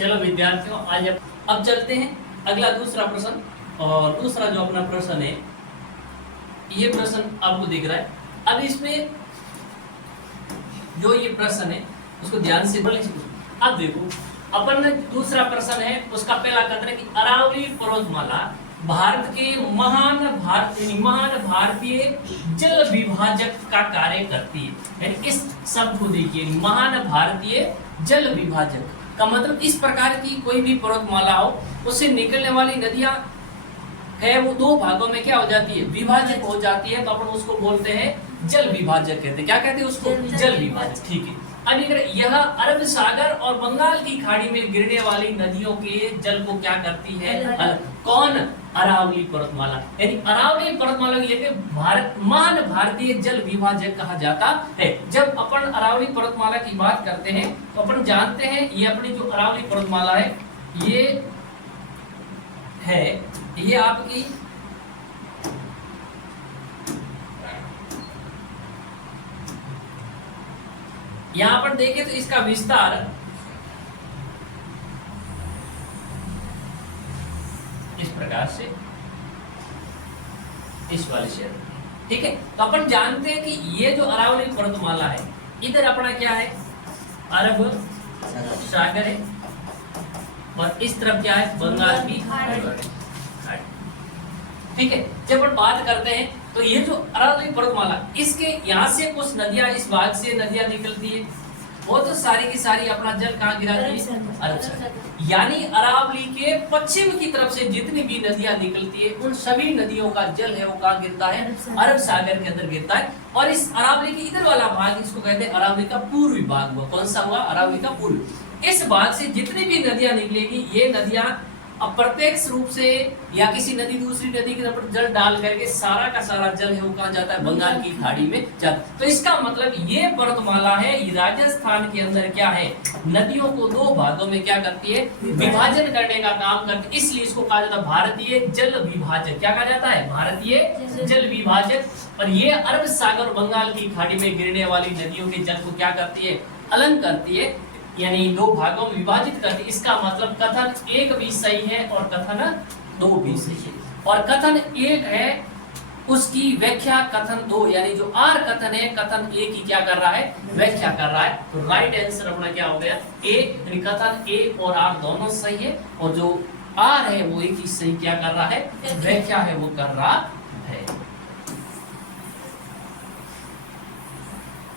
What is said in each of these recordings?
चलो विद्यार्थियों, आज अब चलते हैं अगला दूसरा प्रश्न। और दूसरा जो अपना प्रश्न है, ये प्रश्न आपको दिख रहा है। अब इसमें जो ये प्रश्न है उसको ध्यान से पढ़ लीजिए। अब देखो, अपन दूसरा प्रश्न है, उसका पहला कथन है कि अरावली पर्वतमाला भारत के महान भारतीय जल विभाजक का कार्य करती है। यानी इस शब्द को देखिए, महान भारतीय जल विभाजक का मतलब इस प्रकार की कोई भी पर्वतमाला हो, उससे निकलने वाली नदियां है वो दो भागों में क्या हो जाती है, विभाजित हो जाती है। तो अपन उसको बोलते हैं जल विभाजक कहते हैं। क्या कहते हैं उसको? जल विभाजक। ठीक है। अब यह अरब सागर और बंगाल की खाड़ी में गिरने वाली नदियों के जल को क्या करती है? कौन? अरावली पर्वतमाला। यानी अरावली पर्वतमाला को महान भारतीय जल विभाजक कहा जाता है। जब अपन अरावली पर्वतमाला की बात करते हैं तो अपन जानते हैं ये अपनी जो अरावली पर्वतमाला है, ये आपकी यहां पर देखें तो इसका विस्तार इस प्रकार से, इस वाले से, ठीक है। तो अपन जानते हैं कि ये जो अरावली पर्वतमाला है, इधर अपना क्या है, अरब सागर है, और इस तरफ क्या है, बंगाल की खाड़ी। ठीक है। जब अपन बात करते हैं तो ये जो अरावली पर्वतमाला, इसके यहाँ से कुछ नदियां, इस भाग से नदियां निकलती है, वो तो सारी की सारी अपना जल कहाँ गिराती है? अरब सागर। यानी अरावली के पश्चिम की तरफ से जितनी भी नदियां निकलती है, उन सभी नदियों का जल है वो कहाँ गिरता है? अरब सागर के अंदर गिरता है। और इस अरावली के इधर वाला भाग, इसको कहते हैं अरावली का पूर्वी भाग हुआ। कौन सा हुआ? अरावली का पूर्व। इस भाग से जितनी भी नदियां निकलेगी, ये नदियां अप्रत्यक्ष रूप से या किसी नदी दूसरी नदी के ऊपर जल डाल करके सारा का सारा जल है वो कहाँ जाता है? बंगाल की खाड़ी में जाता। तो इसका मतलब ये पर्वतमाला है, ये राजस्थान के अंदर क्या है, नदियों को दो भागों में क्या करती है? विभाजन करने का काम करती है। इसलिए इसको कहा जाता है भारतीय जल विभाजक। क्या कहा जाता है? भारतीय जल विभाजक। और ये अरब सागर और बंगाल की खाड़ी में गिरने वाली नदियों के जल को क्या करती है? अलग करती है, यानी दो भागों में विभाजित करती। इसका मतलब कथन एक भी सही है और कथन दो भी सही है। और कथन एक है, उसकी व्याख्या कथन दो, यानी जो आर कथन है, कथन ए की क्या कर रहा है? व्याख्या कर रहा है। तो राइट आंसर अपना क्या हो गया? ए। यानी कथन ए और आर दोनों सही है, और जो आर है वो एक ही सही क्या कर रहा है? व्याख्या है वो कर रहा है।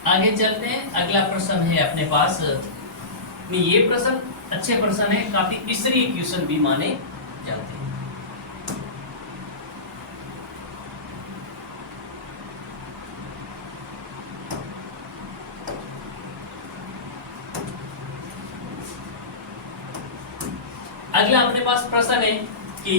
आगे चलते हैं। अगला प्रश्न है अपने पास, ये प्रश्न अच्छे प्रश्न है, काफी स्तरीय क्वेश्चन भी माने जाते हैं। अगला अपने पास प्रश्न है कि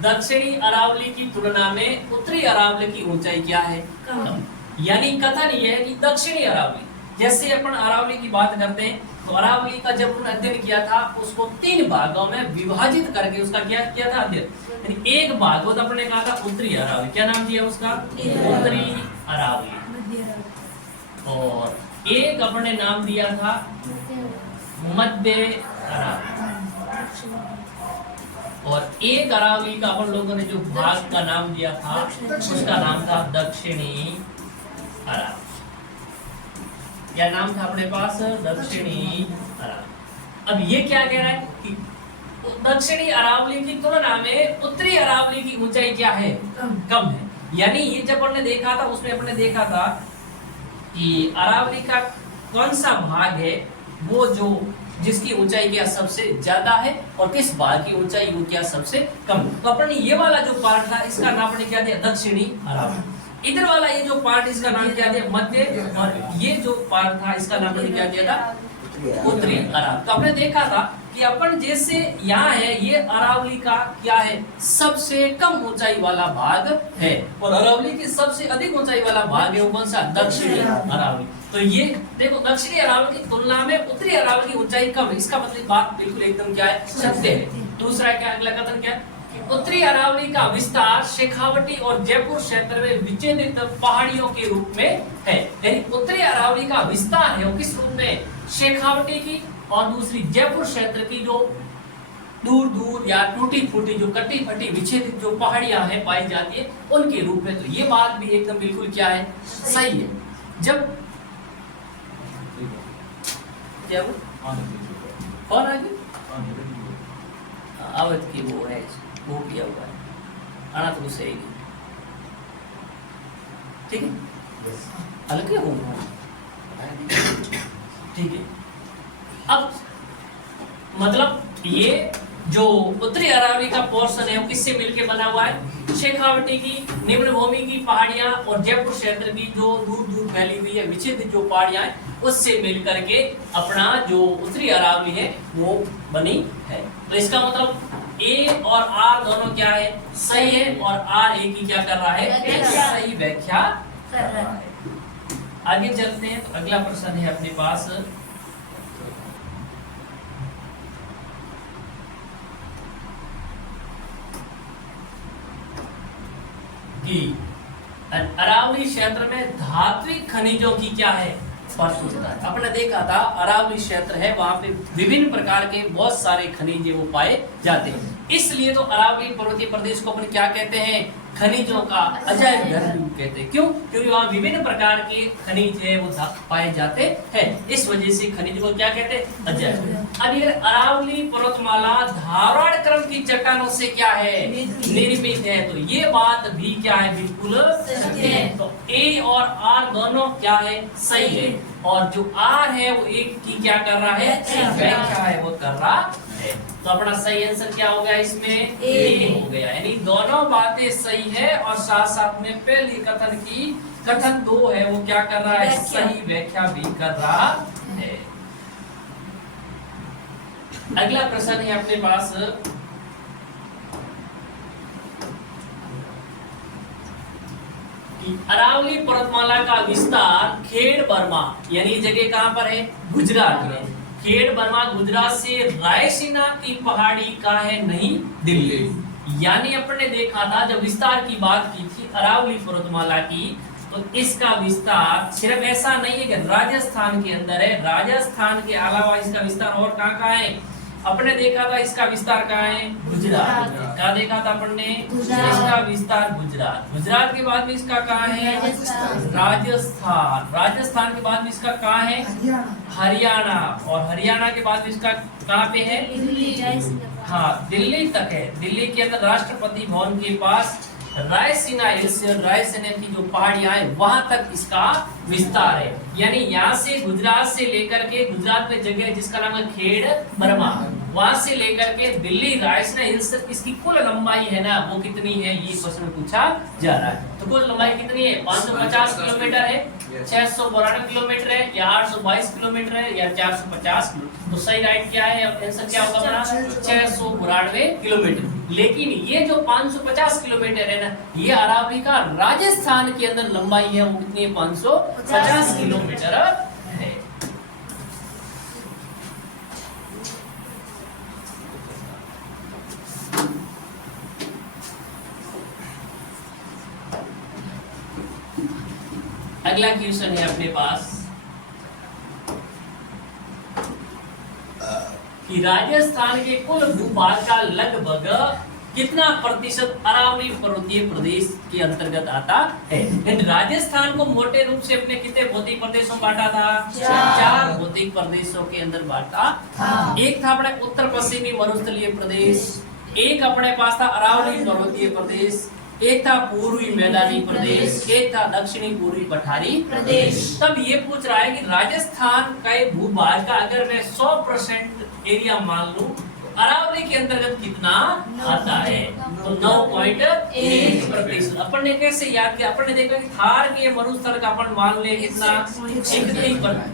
दक्षिणी अरावली की तुलना में उत्तरी अरावली की ऊंचाई क्या है? कम। यानी कथन यह है कि दक्षिणी अरावली, जैसे अपन अरावली की बात करते हैं तो अरावली का जब उन्होंने अध्ययन किया था, उसको तीन भागों में विभाजित करके उसका क्या किया था? अध्ययन। यानी एक भाग तो अपने कहा था उत्तरी अरावली। क्या नाम दिया उसका? उत्तरी अरावली। और एक अपने नाम दिया था मध्य अरावली। और एक अरावली का अपन लोगों ने जो भाग का नाम दिया था, उसका नाम था दक्षिणी अरावली। क्या नाम था अपने पास? दक्षिणी अरावली। अब ये क्या कह रहा है कि दक्षिणी अरावली की तुलना में उत्तरी अरावली की ऊंचाई क्या है? कम है। यानी ये जब हमने देखा था, उसमें हमने देखा था कि अरावली का कौन सा भाग है वो जो जिसकी ऊंचाई क्या सबसे ज्यादा है, और किस भाग की ऊंचाई वो क्या सबसे कम। तो अपन ये वाला जो पार्ट था, इसका नाम आपने क्या दिया? दक्षिणी अरावली। इधर वाला ये जो पार्ट, इसका नाम क्या दिया? मध्य। और ये जो पार्ट था, इसका नाम क्या दिया था? उत्तरी अरावली। तो आपने देखा था कि अपन जैसे यहाँ है, ये अरावली का क्या है? सबसे कम ऊंचाई वाला भाग है, और अरावली की सबसे अधिक ऊंचाई वाला भाग है वो कौन सा? दक्षिणी अरावली। तो ये देखो, दक्षिणी अरावली की तुलना में उत्तरी अरावली की ऊंचाई कम है। इसका मतलब बात बिल्कुल एकदम क्या है? सत्य है। दूसरा क्या? अगला कथन क्या? उत्तरी अरावली का विस्तार शेखावटी और जयपुर क्षेत्र में विच्छेदित पहाड़ियों के रूप में है। यानी उत्तरी अरावली का विस्तार है वो किस रूप में? शेखावटी की और दूसरी जयपुर क्षेत्र की जो दूर दूर या टूटी फूटी जो कटी फटी विच्छेदित जो पहाड़ियां हैं पाई जाती है उनके रूप में। तो ये बात भी एकदम बिल्कुल क्या है, सही है। जब क्या वो और आगे अवध की वो है, वो किया हुआ है आना तो सही है, ठीक है, हल्के हो ठीक है। अब मतलब ये जो उत्तरी अरावली का पोर्शन है वो किससे मिलके बना हुआ है, शेखावटी की निम्न भूमि की पहाड़ियां और जयपुर क्षेत्र की जो दूर दूर फैली हुई है विच्छेदित जो पहाड़ियां हैं उससे मिलकर के अपना जो उत्तरी अरावली है वो बनी है। तो इसका मतलब ए और आर दोनों क्या है, सही है, और आर ए की क्या कर रहा है, सही व्याख्या कर रहा है। आगे चलते हैं। तो अगला प्रश्न है अपने पास, कि अरावली क्षेत्र में धात्विक खनिजों की क्या है, प्रचुरता है। अपने देखा था अरावली क्षेत्र है, वहां पे विभिन्न प्रकार के बहुत सारे खनिज वो पाए जाते हैं। इसलिए तो अरावली पर्वतीय प्रदेश को अपन क्या कहते हैं, खनिजों का अजायब घर कहते हैं। क्यों? क्योंकि वहाँ विभिन्न प्रकार के खनिज है वो पाए जाते हैं, इस वजह से खनिज को क्या कहते हैं, अजायब। अब ये अरावली पर्वतमाला धारण क्रम की चट्टानों से क्या है, निर्मित है। तो ये बात भी क्या है, बिल्कुल सत्य है। तो ए और आर दोनों क्या है, सही है, और जो आर है वो एक की क्या कर रहा है, व्याख्या है वो कर रहा है। तो अपना सही आंसर क्या हो गया, इसमें ए हो गया। यानी दोनों बातें सही है और साथ साथ में पहली कथन की कथन दो है वो क्या कर रहा है, सही व्याख्या भी कर रहा है। अगला प्रश्न है अपने पास, अरावली पर्वतमाला का विस्तार खेड़ बर्मा, यानी जगह कहां पर है, गुजरात में। खेड़ बर्मा गुजरात से रायसीना की पहाड़ी का है, नहीं दिल्ली। यानी अपने देखा था जब विस्तार की बात की थी अरावली पर्वतमाला की, तो इसका विस्तार सिर्फ ऐसा नहीं है कि राजस्थान के अंदर है, राजस्थान के अलावा इसका विस्तार और कहां है। अपने देखा था इसका विस्तार कहाँ है, गुजरात। क्या देखा था अपन ने, इसका विस्तार गुजरात। गुजरात के बाद में इसका कहाँ है, राजस्थान। राजस्थान के बाद में इसका कहाँ है, हरियाणा। और हरियाणा के बाद में इसका कहाँ पे है, हाँ दिल्ली तक है। दिल्ली के अंदर राष्ट्रपति भवन के पास रायसीना हिल्स और रायसीना की जो पहाड़ियां हैं वहां तक इसका विस्तार है। यानी यहाँ से गुजरात से लेकर के, गुजरात में जगह जिसका नाम है खेड़ बर्मा, वहां से लेकर के दिल्ली रायसीना हिल्स तक इसकी कुल लंबाई है ना वो कितनी है, ये प्रश्न पूछा जा रहा है। तो कुल लंबाई कितनी है, 550 किलोमीटर है, 692 किलोमीटर है, या 822 किलोमीटर है, या 450 किलोमीटर। तो सही राइट क्या है, आंसर क्या होगा अपना, 692 किलोमीटर। लेकिन ये जो 550 किलोमीटर है ना, ये अरावली का राजस्थान के अंदर लंबाई है वो कितनी है, 550 किलोमीटर है। अगला क्वेश्चन है अपने पास कि राजस्थान के कुल भूभाग का लगभग कितना प्रतिशत अरावली पर्वतीय प्रदेश के अंतर्गत आता है। राजस्थान को मोटे रूप से अपने कितने भौतिक प्रदेशों में बांटा था, 4 भौतिक प्रदेशों के अंदर बांटा। एक था अपने उत्तर पश्चिमी मरुस्थलीय प्रदेश, एक अपने पास था अरावली पर्वतीय प्रदेश, एक था पूर्वी मैदानी प्रदेश, एक था दक्षिणी पूर्वी पठारी प्रदेश। तब ये पूछ रहा है कि राजस्थान का भूभाग का अगर मैं 100% एरिया मान लूं तो अरावली के अंतर्गत कितना आता है, तो 9.1%। अपन ने कैसे याद किया, अपन ने देखा कि थार के मरुस्थल का अपन मान ले कितना,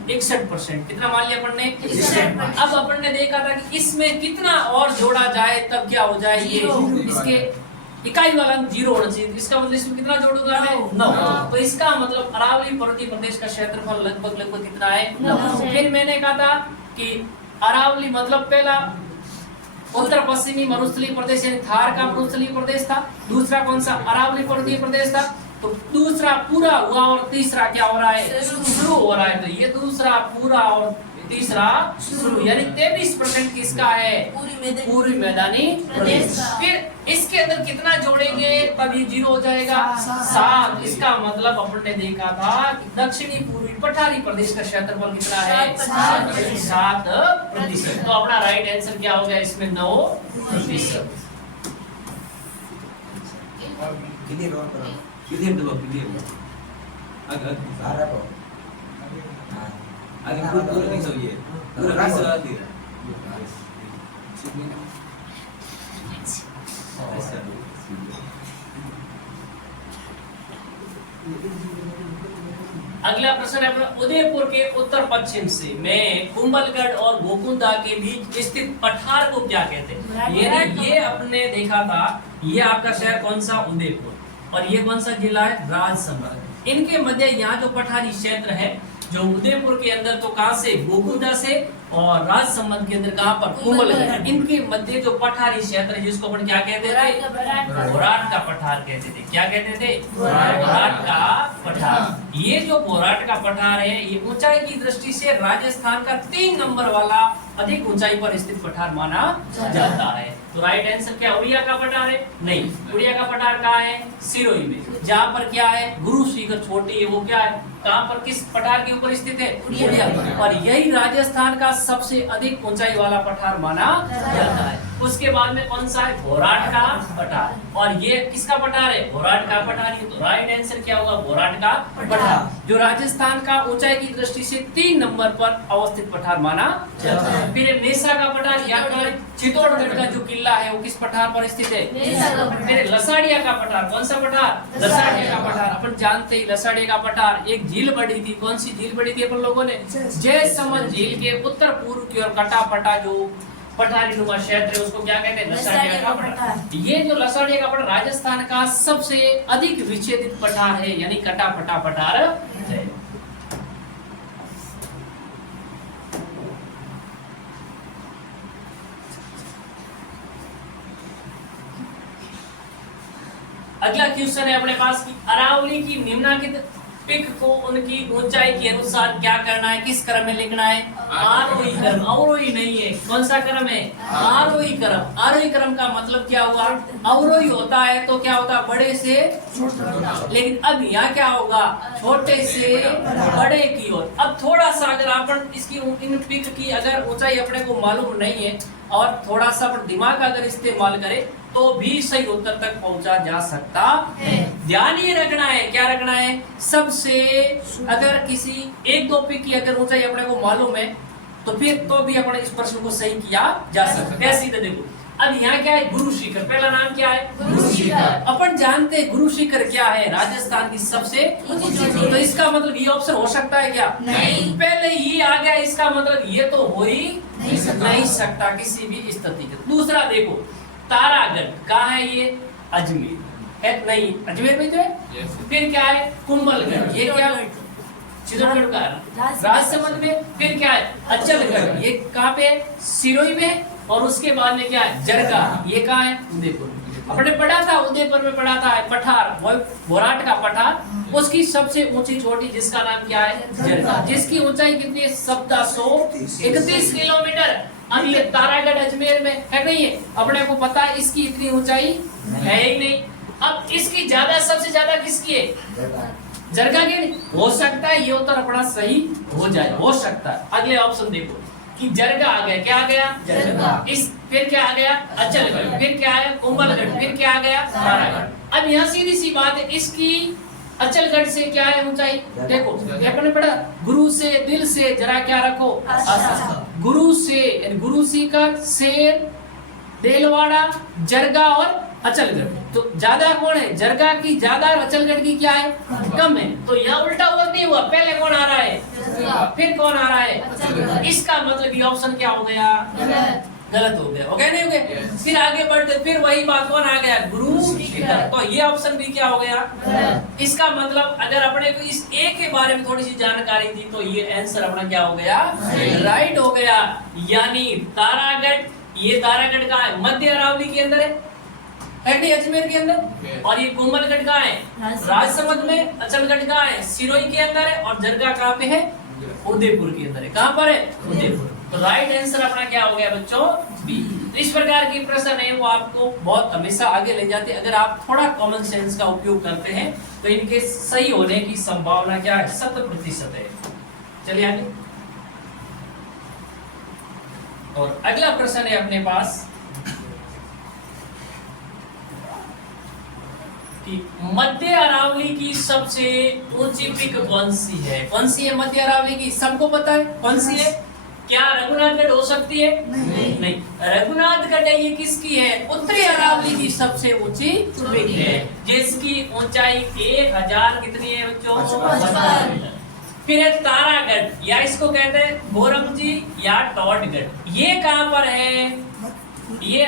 61%। कितना मान लिया अपन ने, 61। अब अपन ने देखा था कि इसमें कितना और जोड़ा जाए तब क्या हो जाए, ये इसके इकाई वाला 0 होना चाहिए। इसका मतलब इसमें कितना जोड़ोगा है, 9। तो इसका मतलब अरावली पर्वतीय प्रदेश का क्षेत्रफल लगभग कितना है, 9। फिर मैंने कहा था कि अरावली मतलब पहला उत्तर पश्चिमी मरुस्थलीय प्रदेश यानी थार का मरुस्थलीय प्रदेश था, दूसरा कौन सा, अरावली पर्वतीय प्रदेश था। तो दूसरा पूरा हुआ और तीसरा क्या हो रहा है, शुरू हो रहा है। तो ये दूसरा पूरा और तीसरा शुरू, यानी 23% किसका है? पूर्वी मैदानी प्रदेश। फिर इसके अंदर कितना जोड़ेंगे तब ये 0 हो जाएगा? 7। इसका मतलब अपन ने देखा था कि दक्षिणी पूर्वी पठारी प्रदेश का क्षेत्रफल कितना है? 7%। तो अपना राइट आंसर क्या हो गया इसमें? 9%। अगला प्रश्न है अपना, उदयपुर के उत्तर पश्चिम से में कुंभलगढ़ और गोकुंदा के बीच स्थित पठार को क्या कहते हैं? ये अपने देखा था, ये आपका शहर कौन सा? उदयपुर। और ये कौन सा जिला है? राजसमंद। इनके मध्य यहाँ जो पठारी क्षेत्र है, जो उदयपुर के अंदर तो कहां से? गोकुंदा से, और राजसमंद के अंदर कहां पर? कुंभलगढ़। इनके मध्य जो पठारी क्षेत्र है जिसको अपन क्या कहते थे? बोराट का पठार कहते थे। क्या कहते थे? बोराट का पठार। ये जो बोराट का पठार है, ये ऊंचाई की दृष्टि से राजस्थान का 3 नंबर वाला अधिक ऊंचाई पर स्थित पठार माना जाता है। तो राइट आंसर क्या? उड़िया का पठार है? नहीं, उड़िया का पठार कहाँ है? सिरोही में। जहाँ पर क्या है? गुरु शिखर छोटी है, वो क्या है? कहाँ पर, किस पठार के ऊपर स्थित है? उड़िया। और यही राजस्थान का सबसे अधिक ऊंचाई वाला पठार माना जाता है। उसके बाद में कौन सा है? बोराट का पठार। और ये किसका पठार है? बोराट का पठार। तो राइट आंसर क्या होगा? बोराट का पठार, जो राजस्थान का ऊंचाई की दृष्टि से 3 नंबर पर अवस्थित पठार माना जाता है। फिर मेसा का पठार, यहाँ का चित्तौड़गढ़ का जो किला है वो किस पठार पर स्थित है? फिर लसाड़िया का पठार, कौन सा पठार? लसाड़िया का पठार। अपन जानते ही लसाड़िया का पठार, एक झील बड़ी थी। कौन सी झील बड़ी थी अपन लोगों ने? जयसमंद झील के उत्तर पूर्व की ओर कटापटा जो पठारी नुमा क्षेत्र है उसको क्या कहते हैं? लसाड़िया का पठार। ये जो लसाड़िया का पठार राजस्थान का सबसे अधिक विच्छेदित पठार है, यानी कटापटा पठार है। अगला क्वेश्चन है अपने पास कि अरावली की निम्नलिखित पिक को उनकी ऊंचाई के अनुसार क्या करना है? किस क्रम में लिखना है? आरोही क्रम, अवरोही नहीं है। कौन सा क्रम है? आरोही क्रम। आरोही क्रम का मतलब क्या हुआ? अवरोही होता है तो क्या होता है? बड़े से छोटे। लेकिन अब यहाँ क्या होगा? छोटे से बड़े की ओर। अब थोड़ा सा अगर अपन इसकी इन पिक की अगर ऊंचाई अपने को मालूम नहीं है और थोड़ा सा अपन दिमाग अगर इस्तेमाल करें तो भी सही उत्तर तक पहुंचा जा सकता है। ध्यान ये रखना है, क्या रखना है? सबसे अगर किसी 1-2 पिक की अगर ऊंचाई अपने को मालूम है तो फिर तो भी अपने इस प्रश्न को सही किया जा सकता है। सीधे देखो, अब यहाँ क्या है? गुरु शिखर। पहला नाम क्या है? गुरु शिखर। अपन जानते हैं गुरु शिखर क्या है? राजस्थान की सबसे ऊंची चोटी। तो इसका मतलब ये ऑप्शन हो सकता है क्या? नहीं। पहले ये आ गया, इसका मतलब ये तो हो ही नहीं सकता किसी भी स्थिति के। दूसरा देखो, तारागढ़ कहाँ है? ये अजमेर है। नहीं, अजमेर में जो है। फिर क्या है? कुंभलगढ़। ये क्या? चित्तौड़गढ़ का राजसमंद में। फिर क्या है? अचलगढ़। ये कहाँ पे? सिरोही में। और उसके बाद में क्या है? जरगा। ये कहाँ है? उदयपुर। अपने पढ़ा था, उदयपुर में पढ़ा था पठार, बोराट का पठार। उसकी सबसे ऊंची चोटी जिसका नाम क्या है? जरगा, जिसकी ऊंचाई कितनी है? 1731 किलोमीटर। अब ये तारागढ़ अजमेर में है नहीं है, अपने को पता है इसकी इतनी ऊंचाई है ही नहीं। अब इसकी ज्यादा, सबसे ज्यादा किसकी है? जरगा की। हो सकता है ये उत्तर अपना सही हो जाए, हो सकता है। अगले ऑप्शन देखो कि जरगा आ गया। क्या आ गया? जरगा। इस फिर क्या आ गया? अचलगढ़। फिर क्या आया? कुंभलगढ़। फिर क्या आ गया? तारागढ़। अब यहाँ सीधी सी बात है, इसकी अचलगढ़ से क्या है ऊंचाई? देखो अपने पढ़ा, गुरु से दिल से जरा क्या रखो? गुरु से, गुरु शिखर, शेर, देलवाड़ा, जरगा और अचलगढ़। तो ज्यादा कौन है? जरगा की ज्यादा, अचलगढ़ की क्या है? कम है। तो यहाँ उल्टा हुआ नहीं हुआ, पहले कौन आ रहा है? फिर कौन आ रहा है? इसका मतलब ये ऑप्शन क्या हो गया? गलत हो गया। हो गया नहीं हो गया? फिर आगे बढ़ते, फिर वही बात, कौन आ गया? गुरु शिखर। तो ये ऑप्शन भी क्या हो गया? इसका मतलब अगर अपने को इस ए के बारे में थोड़ी सी जानकारी थी तो ये आंसर अपना क्या हो गया? राइट हो गया। यानी तारागढ़, ये तारागढ़ का है, मध्य अरावली के अंदर है अजमेर के अंदर। और ये कुंभलगढ़ का है राजसमंद में, अचलगढ़ का है सिरोही के अंदर है, और जरगा कहाँ पे है? उदयपुर के अंदर है। कहाँ पर है? उदयपुर। तो राइट आंसर अपना क्या हो गया बच्चों? बी। इस प्रकार की प्रश्न है वो आपको बहुत हमेशा आगे ले जाते हैं। अगर आप थोड़ा कॉमन सेंस का उपयोग करते हैं तो इनके सही होने की संभावना क्या है? 100% है। चलिए आगे। और अगला प्रश्न है अपने पास कि मध्य अरावली की सबसे ऊंची पीक कौन सी है? कौन सी है मध्य अरावली की? सबको पता है कौन सी है? क्या रघुनाथगढ़ हो सकती है? नहीं। रघुनाथगढ़ ये किसकी है? उत्तरी अरावली की सबसे ऊंची पीक है, जिसकी ऊंचाई 1000 कितनी है बच्चों? 55। फिर है तारागढ़, या इसको कहते हैं गोरमजी या टॉडगढ़। ये कहाँ पर है? ये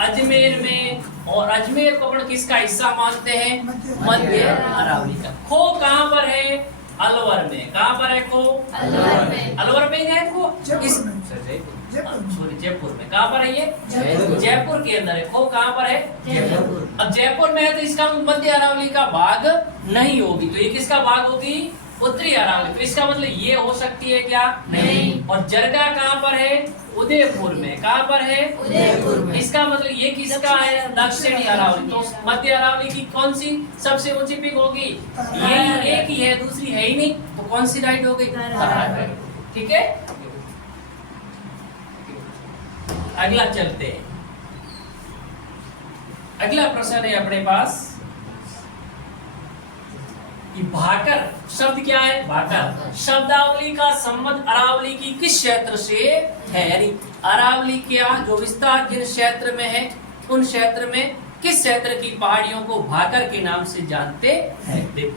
अजमेर में, और अजमेर को अपन किसका हिस्सा मानते हैं? मध्य अरावली का। खो कहाँ पर है? अलवर में। कहाँ पर है खो? अलवर में। अलवर में है खो? जयपुर में। कहाँ पर है ये? जयपुर के अंदर है। खो कहाँ पर है? जयपुर। अब जयपुर में है तो इसका मध्य अरावली का भाग नहीं होगी, तो ये किसका भाग होगी? उत्तरी अरावली। तो इसका मतलब ये हो सकती है क्या? नहीं। और जरगा कहाँ पर है? उदयपुर में। कहाँ पर है? उदयपुर में। इसका मतलब ये किसका है? दक्षिणी अरावली। तो मध्य अरावली की कौन सी सबसे ऊंची पीक होगी? ये एक ही है, दूसरी है ही नहीं, तो कौन सी राइट हो गई? ठीक है। अगला चलते हैं। अगला प्रश्न है अपने पास कि भाकर शब्द क्या है? भाकर शब्दावली का संबंध अरावली की किस क्षेत्र से है? यानी अरावली क्या जो विस्तार जिन क्षेत्र में है, उन क्षेत्र में किस क्षेत्र की पहाड़ियों को भाकर के नाम से जानते हैं? देखो,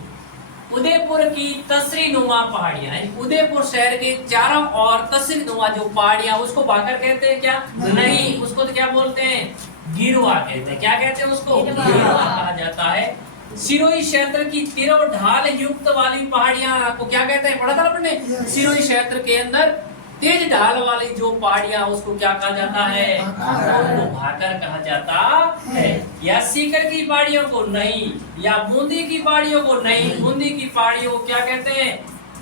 उदयपुर की तसरी नुमा पहाड़ियां, उदयपुर शहर के चारों ओर तसरी नुमा जो पहाड़ियां, उसको भाकर कहते हैं क्या? नहीं, उसको तो क्या बोलते हैं? गिरवा कहते हैं। क्या कहते हैं उसको? गिरवा कहा जाता है। सिरोही क्षेत्र की तीरों ढाल युक्त वाली पहाड़ियां को क्या कहते हैं? पढ़ा था आपने? सिरोही क्षेत्र के अंदर तेज ढाल वाली जो पहाड़ियां, उसको क्या कहा जाता है? उसको भाकर कहा जाता है। या सीकर की पहाड़ियों को नहीं, या बूंदी की पहाड़ियों को नहीं, बूंदी की पहाड़ियों को क्या कहते हैं?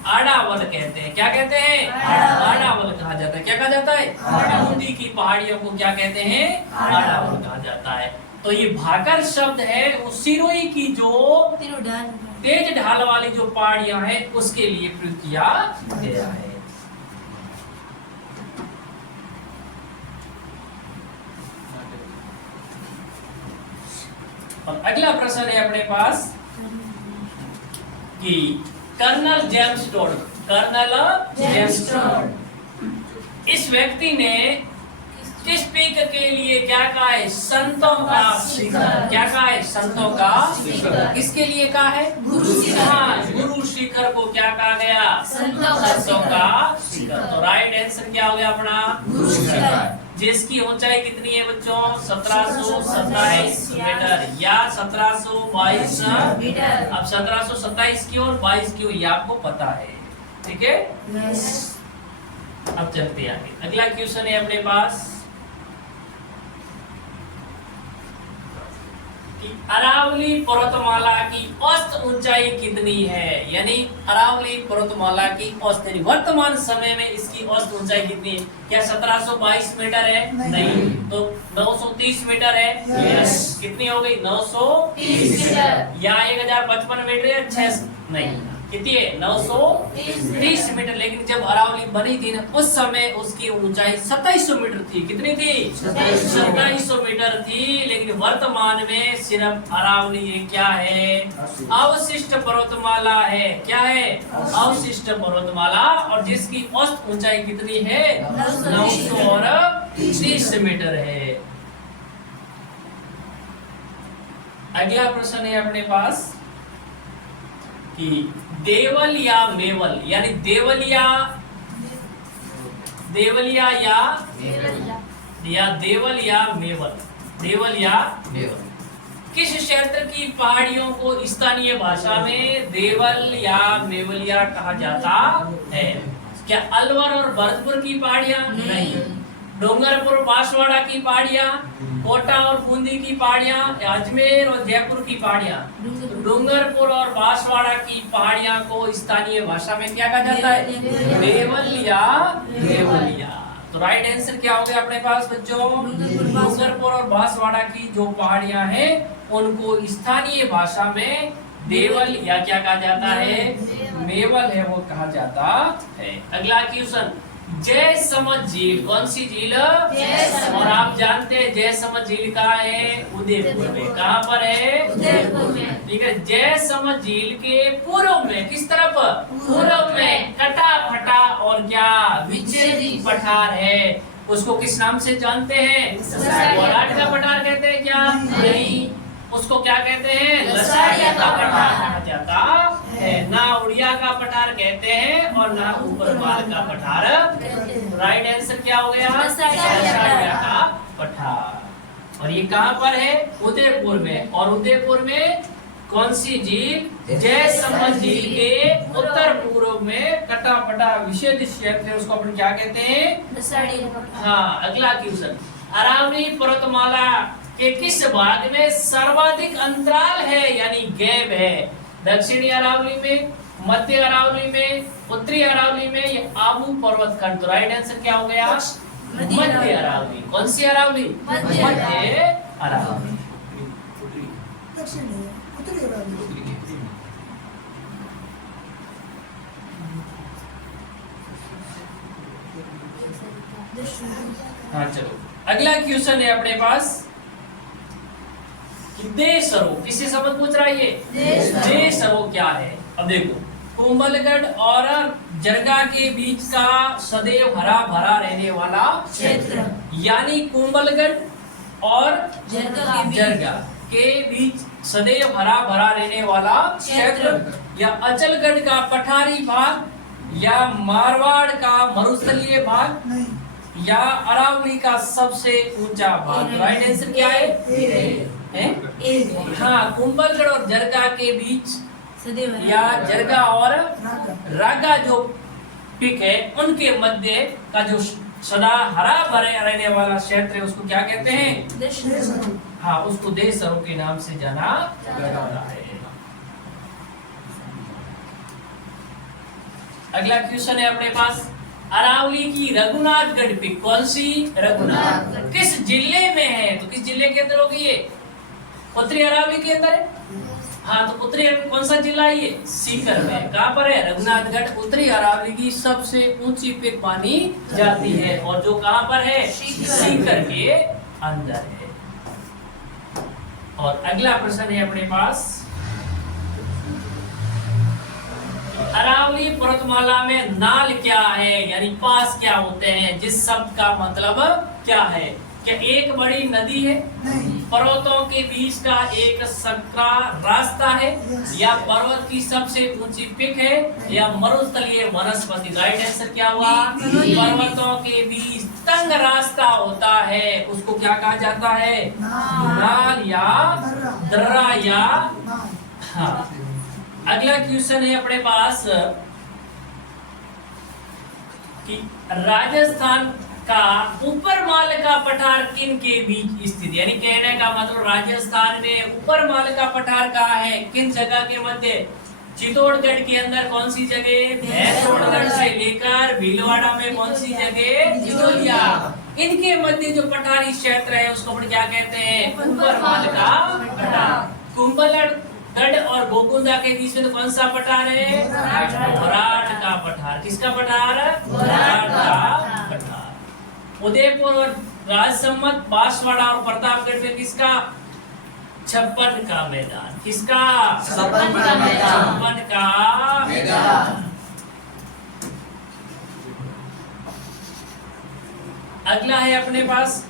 आड़ावल कहते हैं। क्या कहते हैं? आड़ावल कहा जाता है। क्या कहा जाता है? बूंदी की पहाड़ियों को क्या कहते हैं? आड़ावल कहा जाता है। तो ये भाकर शब्द है वो सिरोही की जो तेज ढाल वाली जो पहाड़ियां हैं उसके लिए प्रयोग किया गया है। और अगला प्रश्न है अपने पास कि colonel James Tod, colonel James Tod इस व्यक्ति ने किस पीक के लिए क्या कहा है? संतों का शिखर। क्या कहा है? संतों का शिखर। किसके लिए कहा है? गुरु शिखर। गुरु शिखर को क्या कहा गया? संतों का शिखर। तो राइट आंसर क्या हो गया अपना? गुरु शिखर। जिसकी ऊंचाई कितनी है बच्चों? 1727 मीटर या 1722 मीटर। अब 1727 की और 22 की, ये आपको पता है। ठीक है। अब चलते हैं आगे। अगला क्वेश्चन है अपने पास कि अरावली पर्वतमाला की औसत ऊंचाई कितनी है? यानी अरावली पर्वतमाला की औसत वर्तमान समय में इसकी औसत ऊंचाई कितनी है? क्या 1722 मीटर है? नहीं। तो 930 मीटर है? यस। कितनी हो गई? 930 मीटर। या 1055 मीटर या 6? नहीं, कितनी है? 930 मीटर। लेकिन जब अरावली बनी थी ना, उस समय उसकी ऊंचाई 2700 मीटर थी। कितनी थी? 2700 मीटर थी। लेकिन वर्तमान में सिर्फ अरावली ये क्या है? अवशिष्ट पर्वतमाला है। क्या है? अवशिष्ट पर्वतमाला, और जिसकी औसत ऊंचाई कितनी है? 930 मीटर है। अगला प्रश्न है अपने पास कि देवल या मेवल, यानी देवलिया या देवल या मेवल, देवल या मेवल किस क्षेत्र की पहाड़ियों को स्थानीय भाषा में देवल या मेवलिया कहा जाता है? क्या अलवर और भरतपुर की पहाड़ियां? नहीं। डूंगरपुर बांसवाड़ा की पहाड़ियां, कोटा और बूंदी की पहाड़ियां, अजमेर और जयपुर की पहाड़ियां। डूंगरपुर और बांसवाड़ा की पहाड़ियां को स्थानीय भाषा में क्या कहा जाता है? देवल या देवलिया। तो राइट आंसर क्या हो गया अपने पास बच्चों? डूंगरपुर और बांसवाड़ा की जो पहाड़ियां हैं उनको स्थानीय भाषा में देवल या क्या कहा जाता है? मेवल है वो कहा जाता है। अगला क्वेश्चन, जयसमंद झील कौन सी झील? और आप जानते हैं जयसमंद झील कहाँ है? उदयपुर में। कहाँ पर है? उदयपुर में। ठीक है। जयसमंद झील के पूर्व में किस तरफ? पूर्व में कटा फटा और क्या विच्छेदी पठार है। उसको किस नाम से जानते हैं? बोराट का पठार कहते हैं क्या? नहीं, उसको क्या कहते हैं? लसाड़िया का पठार कहा जाता है। ना उड़िया का पठार कहते हैं और ना ऊपरवाल का पठार। राइट आंसर क्या हो गया? लसाड़िया का पठार। और ये कहाँ पर है? उदयपुर में। और उदयपुर में कौन सी झील? जयसमंद झील के उत्तर पूर्व में कटा फटा विषेद क्षेत्र है, उसको अपन क्या कहते हैं? हाँ। अगला क्वेश्चन, अरावली पर्वतमाला के किस भाग में सर्वाधिक अंतराल है यानी गैप है? दक्षिणी अरावली में, मध्य अरावली में, उत्तरी अरावली में या आबू पर्वत खंड? तो राइट आंसर क्या हो गया? मध्य अरावली। कौन सी अरावली? मध्य अरावली। हाँ चलो, अगला क्वेश्चन है अपने पास, देशरो किससे संबंध पूछ रहा है? ये देशरो क्या है? अब देखो, कुंभलगढ़ और जरगा के बीच का सदैव हरा भरा रहने वाला क्षेत्र, यानी कुंभलगढ़ और जरगा के बीच सदैव हरा भरा रहने वाला क्षेत्र, या अचलगढ़ का पठारी भाग, या मारवाड़ का मरुस्थलीय भाग, या अरावली का सबसे ऊंचा भाग? राइट आंसर क्या है? हाँ, कुंभलगढ़ और जरगा के बीच, या जरगा और रागा जो पिक है उनके मध्य का जो सदा हरा भरे रहने वाला क्षेत्र है उसको क्या कहते हैं? हाँ, उसको देशरो के नाम से जाना जाता है। अगला क्वेश्चन है अपने पास, अरावली की रघुनाथगढ़ पिक कौन सी? रघुनाथगढ़ किस जिले में है? तो किस जिले के अंदर होगी ये? उत्तरी अरावली के अंदर है। हाँ, तो उत्तरी कौन सा जिला है ये? सीकर में। कहाँ पर है? रघुनाथगढ़ उत्तरी अरावली की सबसे ऊंची पिक मानी जाती है, और जो कहाँ पर है? सीकर के अंदर है। और अगला प्रश्न है अपने पास, अरावली पर्वतमाला में नाल क्या है यानी पास क्या होते हैं? जिस शब्द का मतलब क्या है? क्या एक बड़ी नदी है, पर्वतों के बीच का एक सकरा रास्ता है, या पर्वत की सबसे ऊंची पिक है, या मरुस्थलीय वनस्पति? राइट आंसर क्या हुआ? पर्वतों के बीच तंग रास्ता होता है उसको क्या कहा जाता है? नाल या दर्रा या। हाँ। अगला क्वेश्चन है अपने पास कि राजस्थान का ऊपरमाल का पठार किन के बीच स्थित? यानी कहने का मतलब राजस्थान में ऊपरमाल का पठार कहाँ है? किन जगह के मध्य? चित्तौड़गढ़ के अंदर कौन सी जगह? भैंसोड़गढ़ से लेकर भीलवाड़ा में कौन सी जगह? जितोलिया। इनके मध्य जो पठारी क्षेत्र है उसको अपन क्या कहते हैं? ऊपरमाल का पठार। कुंभलगढ़ और गोकुंदा के बीच में तो कौन सा पठार है? बोराट का पठार। किसका पठार? बोराट का पठार। उदयपुर और राजसमंद, बांसवाड़ा और प्रतापगढ़ में किसका? छप्पन का मैदान। किसका? छप्पन का मैदान। छप्पन का मैदान। अगला है अपने पास,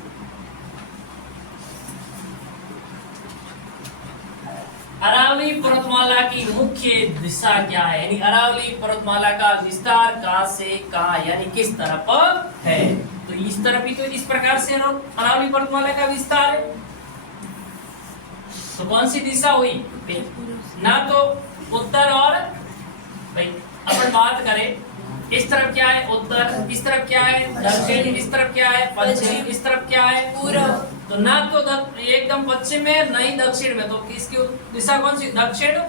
अरावली पर्वतमाला की मुख्य दिशा क्या है? यानी अरावली पर्वतमाला का विस्तार कहां से कहां यानी किस तरफ है? तो इस तरफ ही, तो इस प्रकार से अरावली पर्वतमाला का विस्तार है। तो कौन सी दिशा हुई? ना तो उत्तर और, भाई अपन बात करें इस तरफ क्या है उत्तर, इस तरफ क्या है दक्षिण, इस तरफ क्या है पश्चिम, इस तरफ क्या है पूर्व। तो ना तो एकदम पश्चिम में नहीं दक्षिण में, तो किसकी दिशा कौन सी, दक्षिण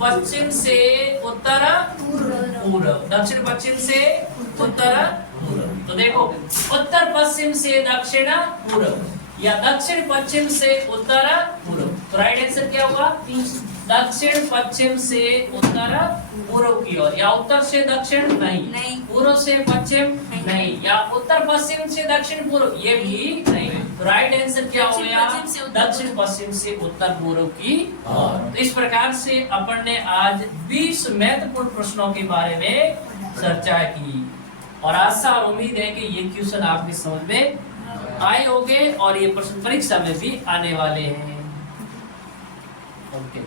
पश्चिम से उत्तर पूर्व, दक्षिण पश्चिम से उत्तर पूर्व। तो देखो उत्तर पश्चिम से दक्षिण पूर्व या दक्षिण पश्चिम से उत्तर पूर्व, तो राइट आंसर क्या होगा, दक्षिण पश्चिम से उत्तर पूर्व की ओर, या उत्तर से दक्षिण नहीं, पूर्व से पश्चिम नहीं, या उत्तर पश्चिम से दक्षिण पूर्व ये भी नहीं। तो राइट आंसर क्या हो गया, दक्षिण पश्चिम से उत्तर पूर्व की ओर। तो इस प्रकार से अपन ने आज 20 महत्वपूर्ण प्रश्नों के बारे में चर्चा की और आशा और उम्मीद है कि ये क्वेश्चन आपकी समझ में आए होंगे और ये प्रश्न परीक्षा में भी आने वाले हैं। ओके।